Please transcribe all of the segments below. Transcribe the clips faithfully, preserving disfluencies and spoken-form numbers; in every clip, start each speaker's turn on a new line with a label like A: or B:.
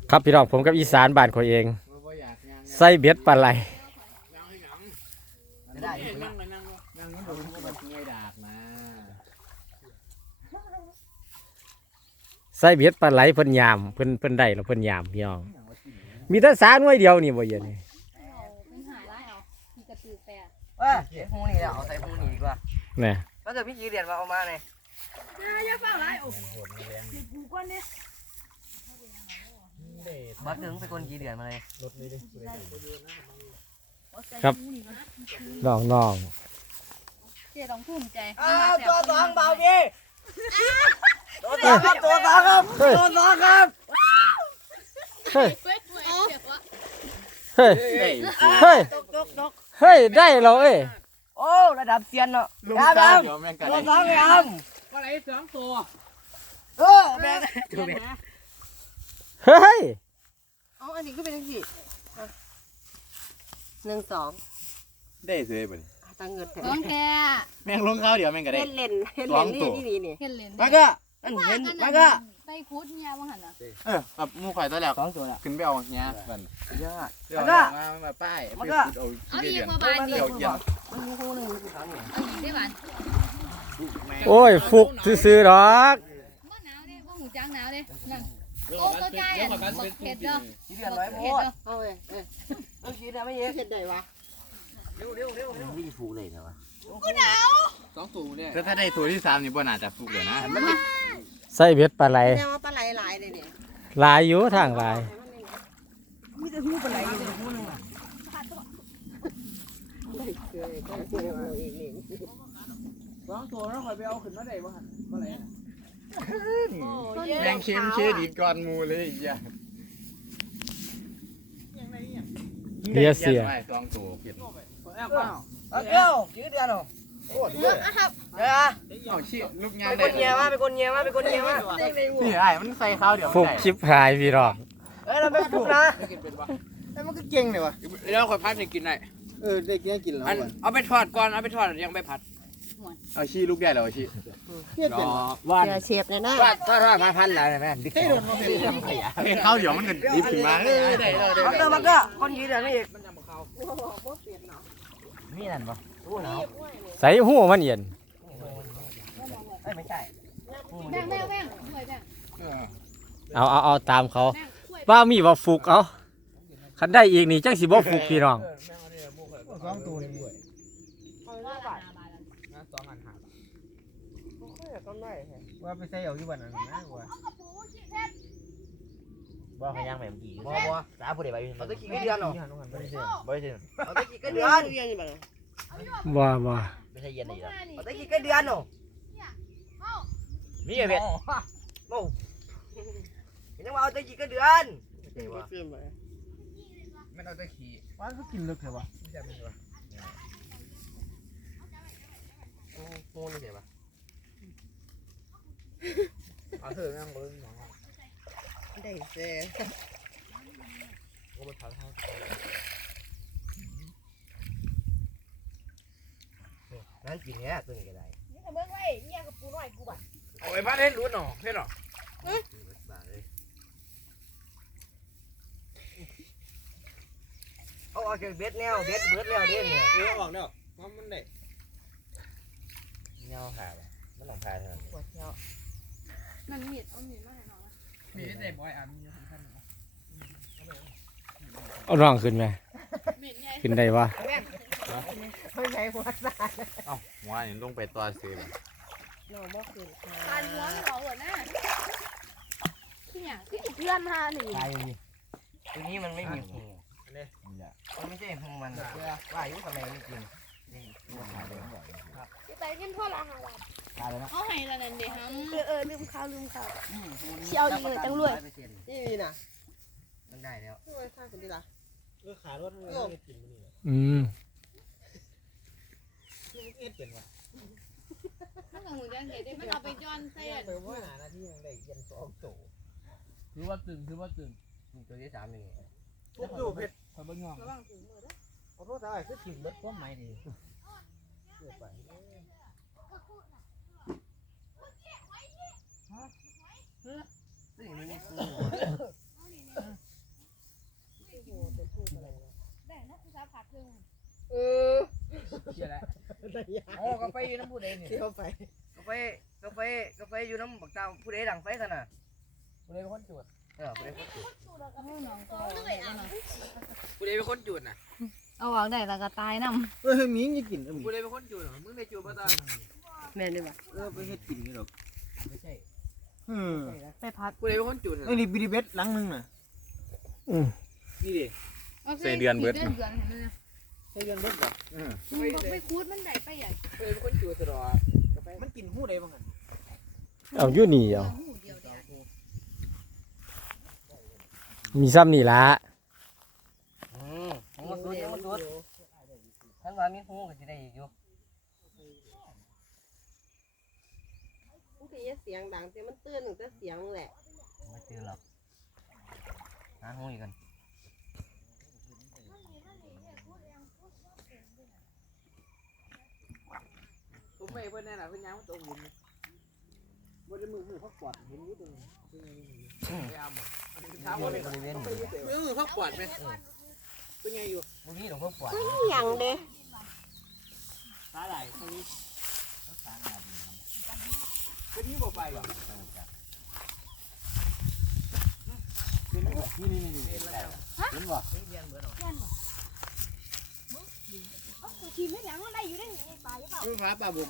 A: ครับพี่น้องผมกับอีสานบ้านข่อยเองใส่เบ็ดปลาไหลใส่เบ็ดปลาไหลเพิ่นยามเพิ่นเพิ่นได้แล้วเพิ่นยามพี่น้องมีแต่สาหน่วยเดียวนี่บ่เย็นนี่
B: เป็นหายไรเอามีกระตือแปด
C: เอ้ยใส่หูนี่แล้วเอาใส่หูนี่ดีกว่า
A: เนี่ย
C: แล้วจะพี่จีเรียนมาเอามาเนี่ย
B: อย่าเฝ้าไรโอ้ติดกูก้อนเนี่ย
C: บัดถึงเป็นคนจีเรียนมาเลย
A: ครับน้องน้อง
B: เจ๊ต้องภูมิใจ
C: อ้าวตัวสองเบาดีตัวสองครับตัวสองครับตัวสองครับ
A: เฮ้ย
B: เฮ้ย
A: เฮ้ยเฮ้ยเฮ้ยได้เราเอ้ย
C: โอ้ระดับเซียนเนาะ
D: ลุงตาเดี๋ยวแม่งกัน
C: ตัวสองเลยครับ
D: ก็ไหลสองตัว
C: เออแม่
A: เฮ้ย
C: อ๋ออันนี้ก็เป็นสี่หนึ่งสอง
D: ได้เสียบ่
C: ตั้งเงิน
B: น้องแก
D: แม่งลงข้าวเดี๋ยวแม่งก็ได้
C: เล่นเล่นเล่นนี่นี่นี่
B: เห็นเลน
C: มาก็อันเห็นมาก็
B: ไปคุดเนี่ยว่าหันอ่ะ
D: เออแบบมูข่อยตัวแล้ว
C: สองตัวแล้ว
D: ขึ้นไปเอาเงี้ยมันยากเดี๋ยวมามาป้าย
B: เอาอีกมาบานเดียว
D: เดี๋ยว
C: มันมีคู่หนึ่งคือสามเนี่ย
B: เอาอีกได้บาน
A: โอ้ยฟุกซื้อๆดอก
B: ว่าหนาวเด้ว่าหูจางหนาวเด้นั่นโอ้ตัวใจอ่ะบักเห็ดเด้อ
C: จีเรียนน้อยโพดเอาเว้ยเอ้ยเอาจีเรียนไม่เยอะเห็ดได้วะเร็วเร็วเร็ววิ่งฟูเลยนะวะ
B: กูหนาว
D: สองตัวเนี่ยถ้าได้ตัวที่สามนี่บ่น่าจะฟุกเลยนะ
A: ใส่เบ็ดปลาไหล
C: แสดงว่าปลาไหลหลายเลยเนี่ย
A: หลายอยู่ทางหลาย
C: มีแต่หูปลาไหลอยู่หูนึงอ่ะสองตัวแล้วคอยไปเอาขึ้นมาได้บ่ฮะปลาไหล
D: แมงเค็มเชื่อดีก่อนมูเลยอย่า
A: เลียเสีย
D: สองตัวเปลี่ยน
C: เอาเดี๋ยวยืดเดือนหรอโอ้เดี๋ยวเดี๋ยว
D: เอาชี้ลูกยาง
C: เป็นคนเงียมาเป็นคนเงียมาเป็นคนเงียมา
D: นี่ไอ้มันใส่ข้าวเดี๋ยว
A: ฟุกชิบหายพี่รอง
C: เอ้ยเราไม่ฟุกนะ
D: ไอ้มันก็เก่งเลยวะแล้วค่อยพัดให้กินได้
C: เออได้กินกินแล้ว
D: เอาไปทอดก่อนเอาไปทอดยังไม่ผัดเอาชี้ลูกใหญ่แล้วเอาชี้
C: วันเชฟเนี่ยนะ
D: ถ้าถ้ามาพันแล้วแม่ดิให้โดนมาเป็นข้าวเดี๋ยวมันก็ดิบขึ้นมาเฮ้ยได้ได้
C: มันก็มันก็คนยืดเดือนนี่อีก
D: นี่นั่นปะ
A: ใส่หัวมันเย็น
C: ไม่ใช่
B: แบ่งแบ่งแบ่ง
A: เอาเอาเอาตามเขาว่ามีว่าฟุกเอาคันได้อีกนี่จังสิบ่ฟุกพี่น้อง
C: สองตัวนี่ว่าไปใส่เอาอยู่บ้านนั่นนะว่า
D: บ่ขยังแบบกี่
C: บ่บ่สาผู้ใดไปเอาตะกี้ก็เดือนเนาะ
D: บ่ได้บ่ได้
C: เอาตะกี้ก็เดือนเดือนนี่บ่
A: บ่บ่
D: ไม่ใช่เย็นนี่ล่ะ
C: เอาตะกี้ก็เดือนเนาะ
D: มีเบ็ด
C: โอ้ยังว่าเอาตะกี้ก็เดือน
D: ไม่เอาตะกี้
C: ว่าก็กินลึกเลยวะไม่ใช่ไม่ใช่โอ้โหนี่ใช่ปะเอาเถอะนั่งบนหมอนได้เซ่โอ้มาทานข้าวนั่นกินแค่ตัวนี้ก็ได้
B: นี่เบิ่งไว้เนี่ยกับปูน้อยกูบ่
D: เอาไปบ้านเฮ็ดรู้หนอเฮ็ดหรอ
C: เอาเอาเบ็ดแนวเบ็ดเบิดแล้วเด่นเนี่ย
D: เออออกแล้วมันได้แนวขามันหลังคาเท่านั้น
B: นั่นมีดเอามีดมาให้น้อง
D: มีดได้บ่อยอ่ะมีสำคัญ
A: เอาร่องขึ้นไหมขึ้นได้ปะ
C: ไม่ใช่หัวซ่า
D: เอ้าหัวนี่ลงไปตัวซื้อ
C: เราบ่ขึ้นค่ะ
B: การหัวมันหล่อหัวหน้าที่เนี่ยที่เพื่อนมาหนึ่ง
C: ตัวนี้มันไม่มีหูมันไม่ใช่หูมันว่าอายุทำไมไม่กินนี่ตัวขาเลย
B: ครับไปกินพ่อละหาบาทเขาให้ละนั่นเดี๋ยวเออเออลืมข้าวลืมข้าวเชี่ยวอีกเลยจังรวย
C: นี่นะมันได้แล้วช่วยข้าวคนดีละ
D: เออขารถมันไม่กินมันนี่
A: อืม
D: ลูกเอ็ดเป็นวะ
B: ถ้าหนูจะเห็นได้มันเอาไปย้อนเส้น
D: เออว่าหนาหน้าที่มันได้ยันสองโตถือว่าตึงถือว่าตึง
C: ตัวที่สามนี่
D: ทุกอยู่เพชรคอยเบิ้งงอ
C: ขอโทษได้คือถิ่นเบิดก้มไหมดีเกิดไปฮะนี่มันมีฟูโอ้กาแฟอยู่น้ำผู้ใดเนี่ยกาแฟกาแฟกาแฟกาแฟอยู่น้ำบักตาผู้ใดดังไฟขนาดผู้ใดเป็นคนจุดเออผู้ใดเป็นคนจุดผู้ใดเป็นคนจุดน่ะ
B: เอาวางได้แล้วก็ตายน้
D: เฮ้ยมีงี้กิน
C: ผู้ใดเป็นคนจุดมึงได้จุดป่ะตา
B: ำแม่นี่บ่
D: เออไปเฮ็ดกินนี่หรอก
C: ไม่ใช่
D: อืม
B: ไปพัด
C: ผู้ใดเป็นคนจุด
D: ไอ้นี่บิริเบสหลังนึงน่ะ
A: อืม
C: นี่ดิ
A: ใส่เดือนเบิด
B: เดือนเดือนเห็นไหมเนี่ย
C: ใช่ยังเบิดเหรอ
D: อืม
B: มึงบอกไปคูดมันได้ไปใหญ่
C: ผู้ใดเป็นคนจุดตลอดกาแฟ
D: มันกินหู้ได้บ้างกัน
A: เอาอยู่นี่เอา
B: หูเดียวเดียว
A: มีซ้ำนี่ละ
C: อืมหูจุดยังมันจุดท่านว่ามีหูก็จะได้อีกอยู่
E: มันก็อย่าเสียงดังแต่มันเตือนหนึ่งแต่เสียงแหละ
C: ไม่ตื่นหรอกหาหูอีกกันผมไม่เพิ่นแน่น่ะเพิ่นยังมันตัวหุ่นบ่ได้มือมือพักปอดเห็นอยู่ตรงนี้พยายามบ่ถามว่าในบริเวณนี้มือพักปอดไหมเป็นไงอยู่บ่มีหรอกพักปอด
E: อย่างเด้
C: ตาไหลตรงนี้เป็นที่บ่ไปหรอกนี่นี่นี่นี่เห็นบ่เรียนเบิดหรอ
B: ทีมไม่ยังได้อยู่ได้ในป่าหรือเปล่า
C: คือฟ้าป่าบุ้ง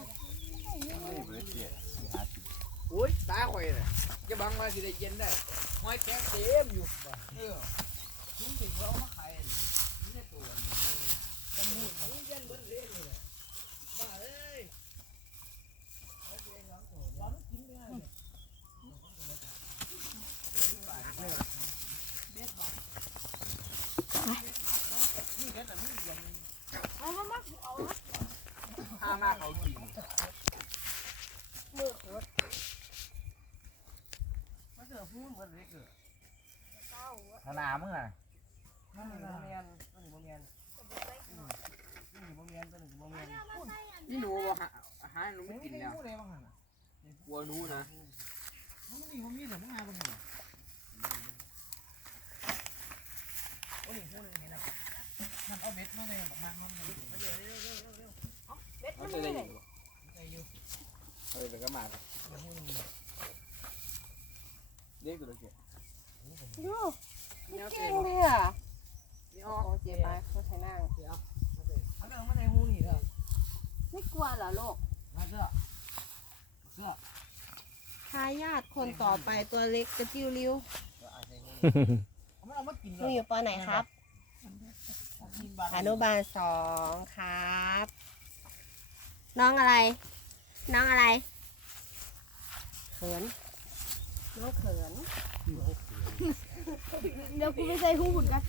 C: โอ้ยตาข่อยน่ะจะบังว่าสิได้เย็นได้หอยแข็งเต็มอยู่เออยิ่งถึงเรามาขายนี่ได้ตัวมันมูดมันเย็นเบิดเล่นเลยบ้าเอ้ยห้ามาเขากินมือโคตรมาเจอพูดเหมือนเล็กเกิด
D: ขนาดมึงอ่ะ
C: นั่นหนึ่งโมเมียนนั่นหนึ่งโมเมียนนี่หนึ่งโมเมียนตัวหนึ่งโมเมียนนี่หนูบอกอาหารหนูไม่กินแล้วกลัวหนูนะ
D: มันมีมันมีแต่มึงหาบ่เห็น
C: มันเอาเบ็ดมาเลยแบบนั้นมันเลยเอาเจอได้ยังเฮ้ยเป็นกระมาดเด็กตัวเล็ก
E: ดูมันเก่งเลยอ่ะ
C: นี่อ๋อ
E: โอ้เจ็บไปเขาใช้นั่ง
C: เอาเรื่องมาในหูนี่เถอะ
E: ไม่กลัวเหรอลูก
C: มาเสื้อเสื้อ
E: ทายาทคนต่อไปตัวเล็กจะจิ้วริ้ว
C: มันเอามากิน
E: หนูอยู่ปอไหนครับอนุบาลสองครับ น้องอะไร น้องอะไรเขินน้องเขิน
B: เดี๋ยวกูไปใส่หูหุ่นกัน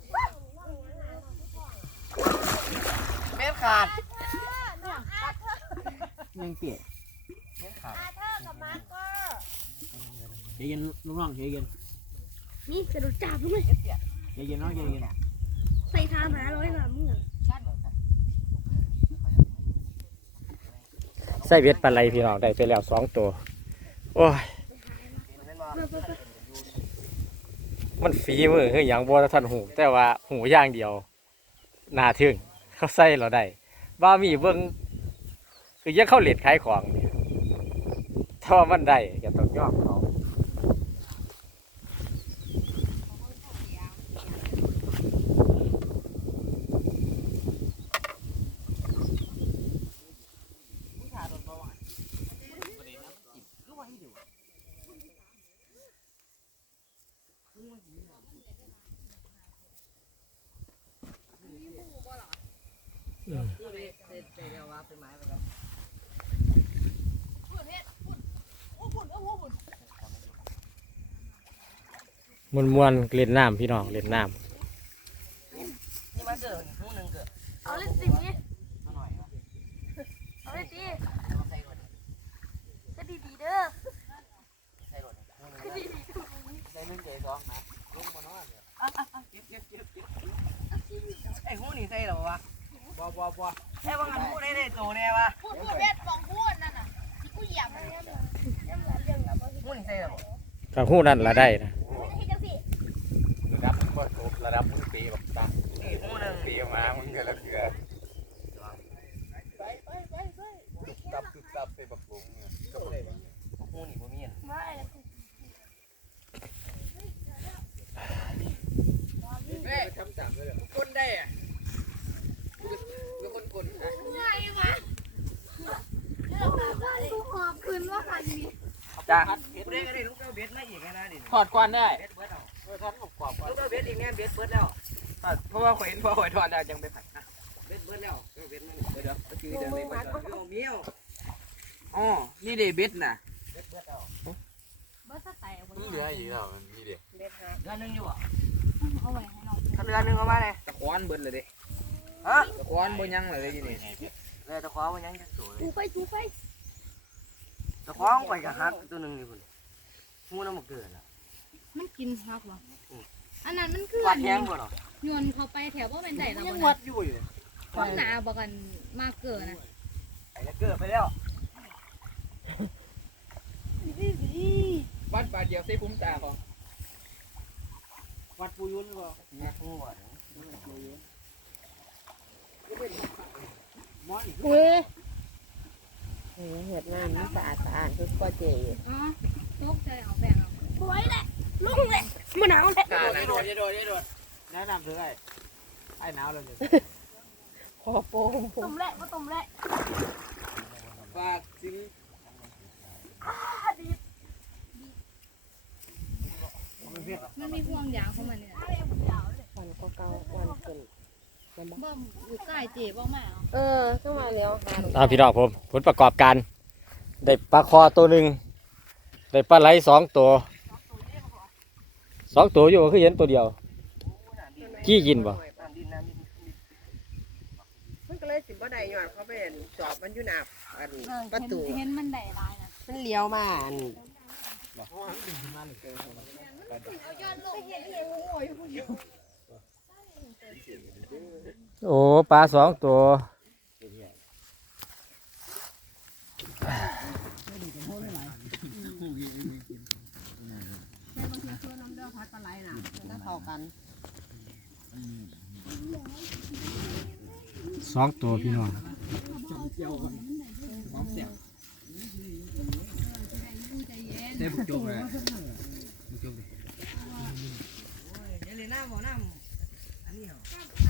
C: เม็ดขาด
D: ยังเปียก
C: เม็ดขาด
D: ใจเย็นน้องๆใจเย็น
B: นี่กระโดดจับรู้ไหม
D: ใจเย็นน้องใจเย็น
B: ใส่ทานหาร้อยหน่อยมึง
A: ใส่เบ็ดปลาไหลพี่น้องได้ไปแล้วสองตัวโอ้ยมันฝีมือคืออย่างบัวท่านหูแต่ว่าหูอย่างเดียวน่าทึ่งเขาใส่เราได้บ้ามีเบิ้งคือยังเข้าเหรียญขายของเนี่ยถ้าว่ามันได้ก็ต้องยอมเขา มวนมวนๆเล่นน้ำพี่น้องเล่นน้
C: นี่มาเจอหูหนึ่งเกิด
B: เอาเล่นสินี่
C: มาหน่อยวะ
B: เอาเล่นสิ
C: เอาใส่ก่อน
B: ก็ดีดีเด้อ
C: ใส่ก่อนหูหนึ่งใส่หนึ่งเกยสองนะลงมานอนเลยเก็บเก็บเก็บเก็บไอ้หูนี่ใส่หรอวะบัวบัวบัวไอ้บางอันหูได้ได้โตแน่วะ
B: พูดพูดเพชรมองพูดนั่นน่ะที่กูเหยียบมันเนี่ยเรื่องแบบ
C: หูนี่ใส่หรอ
A: ำกับหูนั่นละได้นะ
B: ไม่ได้จังสิ
D: ระดับบ่จบระดับมึงปีแบบตา
C: นี่หูหนึ่ง
D: ปีมามึงก็ละเกือ
C: หหูนี่บ่มีอ่ะ
B: ไม่
C: แม่ทำตามเลยคนได้อ่ะเป็นคนคนอ่ะ
B: ไงวะเรื่องอะไรหอบคืนว่าคันนี้
C: จ้าเด็กก็ได้ลูกเบ็ดมาอีกนะดิถอดควันได้เบ็ดเบิดเอาเออถอดกรอบๆลูกเบ็ดอีกเนี่ยเบ็ดเบิดแล้วเพราะว่าข่อยเห็นพอข่อยถอดแล้วจังไปผัดเบ็ดเบิดแล้วเบ็ดมันเดี๋ยวก็คือเดี๋ยวไม่เบิดเอาเมียวอ๋อนี่เดเบ็ดน่ะเบ็ดเบิดเอา
B: บ้าสไตล์
D: เหลืออีกแล้วมันมีเด็ก
E: เบ็ดหัก
C: เรือนึงอยู่อ่ะ
B: เอาไว้ให้น้อง
C: ถ้าเรือนึงเอามาเลยตะควานเบิดเลยดิฮะตะควานบ่ยังเลยทีนี้เออตะควานบ่ยังจะสวย
B: ชูไปชูไป
C: ตะควานไปกับฮักตัวนึงนี่พุ่นงูน้ำมันเกิดอ่ะ
B: มันกินฮักวะอันนั้นมันคือ
C: วัดแห้งบ่เนาะ
B: โยนเขาไปแถวว่าเป็นไหนแล้ว
C: ยัง
B: มัน
C: วัดอยู่อยู่
B: ต้นหนาบอกกันมาเกิดนะ
C: ไอ้เกิดไปแล้ววัดบาดเดียวใส่คุ้มตาของวัดปูยุนบ่วัดปูวัด
E: เฮ้ยเฮ้ยเห็ดน้ำมันสะอาดสะอาดคือก็เจ๋
B: อ๋อตกใจเอาแบ่งเอาสวยแหละลุงเลยมันหนาวแหละ
C: อย่าโดดอย่าโดดอย่าโดดแนะนำเถอะไอ้ไอ้หนาวเลย
E: คอโป้ง
B: ตุ่มแหละมาตุ่มแหละ
C: ฝากถึง
B: มันมีห่วงยางของมันเนี่ย
E: วันก็เก่าวันขึ้น
B: บ่อยู่ใกล้เจ็บบ้างไหมอ่ะ
E: เออต้องมาเลี้ยวหา
A: อ่าพี่น้องผมผลประกอบการได้ปลาคอตัวหนึ่งได้ปลาไหลสองตัวสองตัวอยู่ก็คือเห็นตัวเดียวกี้กินบ่
E: มันก็เลยสิบ่ได้ยอดเขาเป็นจอบมันอยู่หน้าอันประตู
B: เห็นมันได้ลายนะ
E: มันเลี้ยวมาอัน
A: โอ้ปลาสองตัว
E: เข้ากัน
A: สองตัวพี่น้อง
C: ได้บุกจบเลยบุกจบเลยอย่าเลยน้ำบ่น้ำอันนี้เหรอ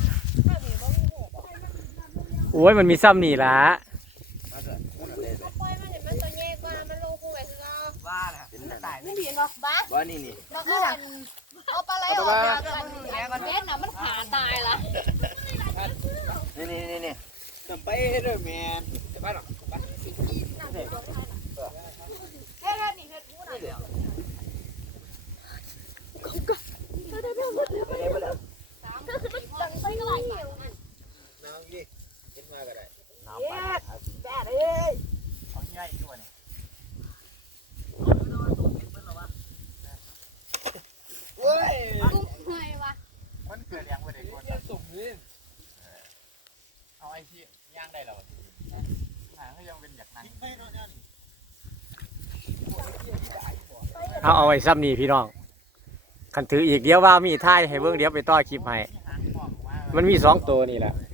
A: โอ้ยมันมีซ้ำนี่ละ
B: ปล่อยมันเห็นมันตัวแยกว่ามันลงคู่ไปคือเรา
C: บ้าน่ะเป็นตาย
B: ไม่ดีเนาะบ้า
C: บ้านี่นี่
B: แล้วก็เอาปลาไหลออกจากกันเบ็ดน่ะมันขาตายละ
C: นี่นี่นี่นี่จะไปด้วยแมนจะไปหรอไป
B: เฮ้ยนี่เฮ็ดกูน่ะ
C: ไปแล้ว
B: สามสี่พ่อไปก็ไหล
C: น้ำยี่กินมาก็ได้
E: น้ำปลาแก่เลย
C: เอาใหญ่ด้วยนี่เว้ย
B: กุ้งเฮยวะ
D: มันเกิดยังไม่ได้คน
C: จะส่งเงิน
D: เอาไอ้ที่ย่างได้แล้วหางก็ยังเป็นอยากนั่ง
A: เอาเอาไว้ซ้ำนี่พี่น้องคันถืออีกเดี๋ยวว่ามีท่ายให้เบิ่งเดี๋ยวไปต่อคลิปให้
D: หางบอกว่า
A: มันมีสองตัวนี่แหละ